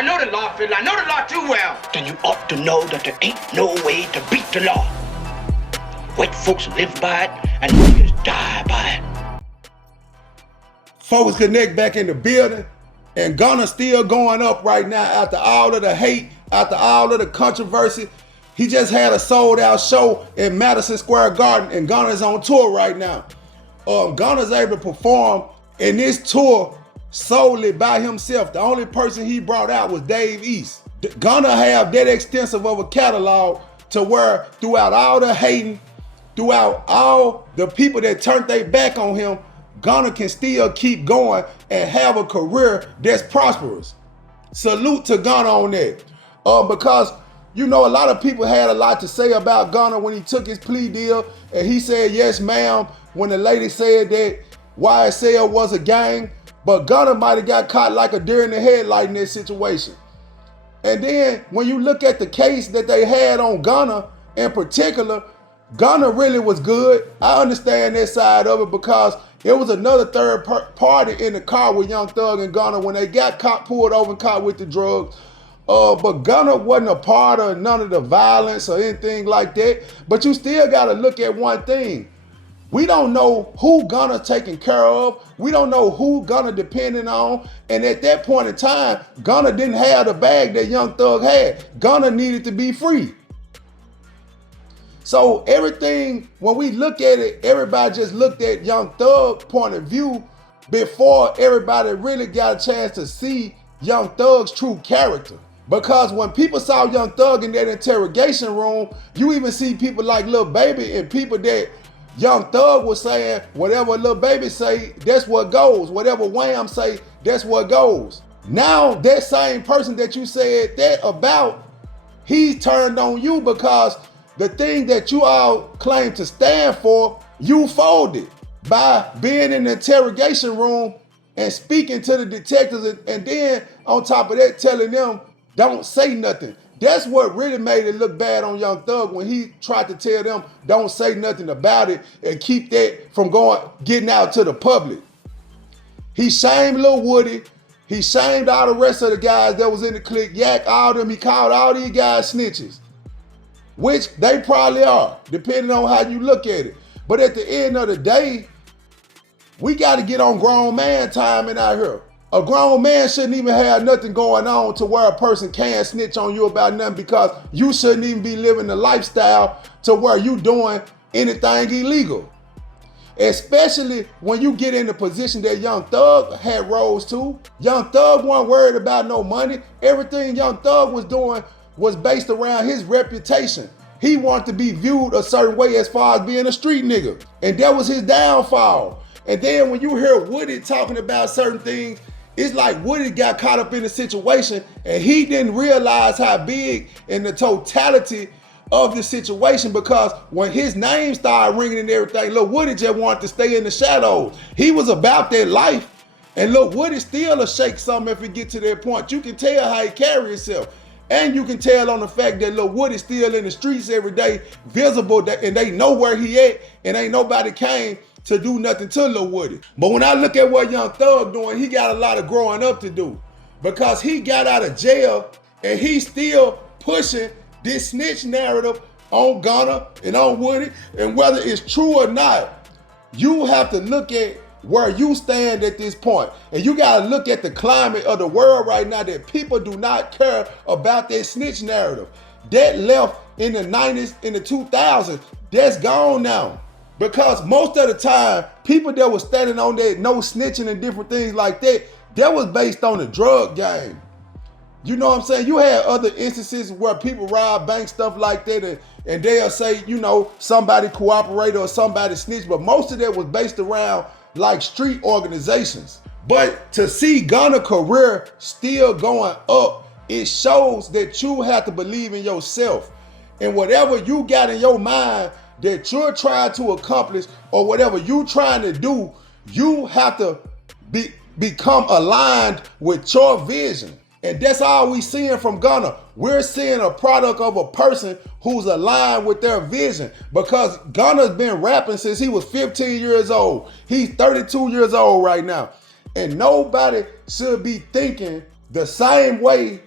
I know the law, Phil. I know the law too well. Then you ought to know that there ain't no way to beat the law. White folks live by it, and niggas die by it. Focus Connect back in the building, and Gunna still going up right now after all of the hate, after all of the controversy. He just had a sold-out show in Madison Square Garden, and Gunna's on tour right now. Gunna's able to perform in this tour solely by himself. The only person he brought out was Dave East. Gunna have that extensive of a catalog to where throughout all the hating, throughout all the people that turned their back on him, Gunna can still keep going and have a career that's prosperous. Salute to Gunna on that. Because, you know, a lot of people had a lot to say about Gunna when he took his plea deal, and he said, yes, ma'am, when the lady said that YSL was a gang, but Gunna might have got caught like a deer in the headlight in this situation. And then when you look at the case that they had on Gunna in particular, Gunna really was good. I understand that side of it because it was another third party in the car with Young Thug and Gunna when they got caught, pulled over and caught with the drugs. But Gunna wasn't a part of none of the violence or anything like that. But you still got to look at one thing. We don't know who Gunna taking care of. We don't know who Gunna depending on. And at that point in time, Gunna didn't have the bag that Young Thug had. Gunna needed to be free. So everything, when we look at it, everybody just looked at Young Thug's point of view before everybody really got a chance to see Young Thug's true character. Because when people saw Young Thug in that interrogation room, you even see people like Lil Baby and people that Young Thug was saying, whatever Lil Baby say, that's what goes. Whatever Wham say, that's what goes. Now that same person that you said that about, he turned on you because the thing that you all claim to stand for, you folded by being in the interrogation room and speaking to the detectives and then on top of that telling them, don't say nothing. That's what really made it look bad on Young Thug when he tried to tell them, don't say nothing about it and keep that from getting out to the public. He shamed Lil Woody. He shamed all the rest of the guys that was in the clique, Yak, all them. He called all these guys snitches, which they probably are, depending on how you look at it. But at the end of the day, we got to get on grown man time in out here. A grown man shouldn't even have nothing going on to where a person can snitch on you about nothing because you shouldn't even be living the lifestyle to where you doing anything illegal. Especially when you get in the position that Young Thug had rose to. Young Thug wasn't worried about no money. Everything Young Thug was doing was based around his reputation. He wanted to be viewed a certain way as far as being a street nigga. And that was his downfall. And then when you hear Woody talking about certain things, it's like Woody got caught up in the situation and he didn't realize how big in the totality of the situation, because when his name started ringing and everything, Lil Woody just wanted to stay in the shadows. He was about that life. And Lil Woody still will shake something if it get to that point. You can tell how he carry himself. And you can tell on the fact that Lil Woody still in the streets every day, visible, and they know where he at, and ain't nobody came to do nothing to Lil Woody. But when I look at what Young Thug doing, he got a lot of growing up to do, because he got out of jail and he's still pushing this snitch narrative on Gunna and on Woody. And whether it's true or not, you have to look at where you stand at this point. And you gotta look at the climate of the world right now, that people do not care about that snitch narrative. That left in the 90s, in the 2000s, that's gone now. Because most of the time, people that was standing on that no snitching and different things like that, that was based on the drug game. You know what I'm saying? You had other instances where people rob banks, stuff like that, and they'll say, you know, somebody cooperated or somebody snitched, but most of that was based around like street organizations. But to see Gunna's career still going up, it shows that you have to believe in yourself. And whatever you got in your mind that you're trying to accomplish, or whatever you trying to do, you have to become aligned with your vision. And that's all we seeing from Gunna. We're seeing a product of a person who's aligned with their vision, because Gunna's been rapping since he was 15 years old. He's 32 years old right now. And nobody should be thinking the same way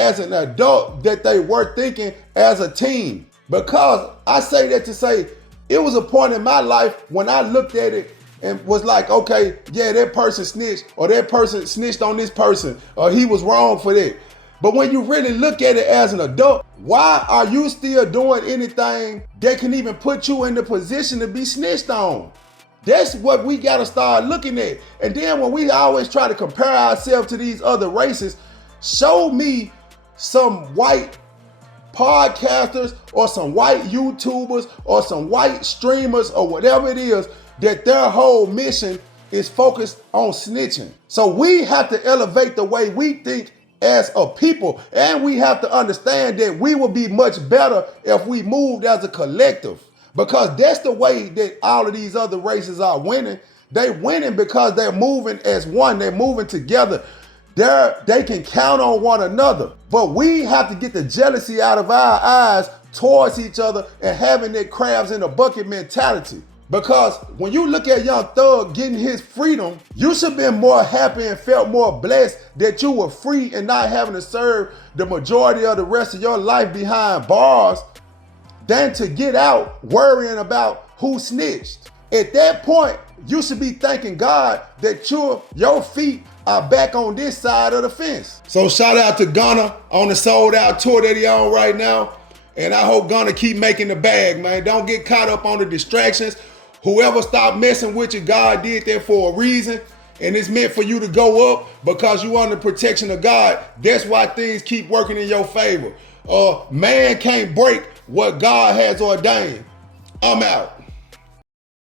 as an adult that they were thinking as a teen. Because I say that to say, it was a point in my life when I looked at it and was like, okay, yeah, that person snitched, or that person snitched on this person, or he was wrong for that. But when you really look at it as an adult, why are you still doing anything that can even put you in the position to be snitched on? That's what we gotta start looking at. And then when we always try to compare ourselves to these other races, show me some white podcasters or some white YouTubers or some white streamers or whatever it is that their whole mission is focused on snitching. So we have to elevate the way we think as a people, and we have to understand that we will be much better if we moved as a collective, because that's the way that all of these other races are winning. They're winning because they're moving as one. They're moving together. They can count on one another. But we have to get the jealousy out of our eyes towards each other and having that crabs in a bucket mentality. Because when you look at Young Thug getting his freedom, you should have been more happy and felt more blessed that you were free and not having to serve the majority of the rest of your life behind bars than to get out worrying about who snitched. At that point, you should be thanking God that your feet are back on this side of the fence. So shout out to Gunna on the sold out tour that he on right now. And I hope Gunna keep making the bag, man. Don't get caught up on the distractions. Whoever stopped messing with you, God did that for a reason. And it's meant for you to go up because you under protection of God. That's why things keep working in your favor. Man can't break what God has ordained. I'm out.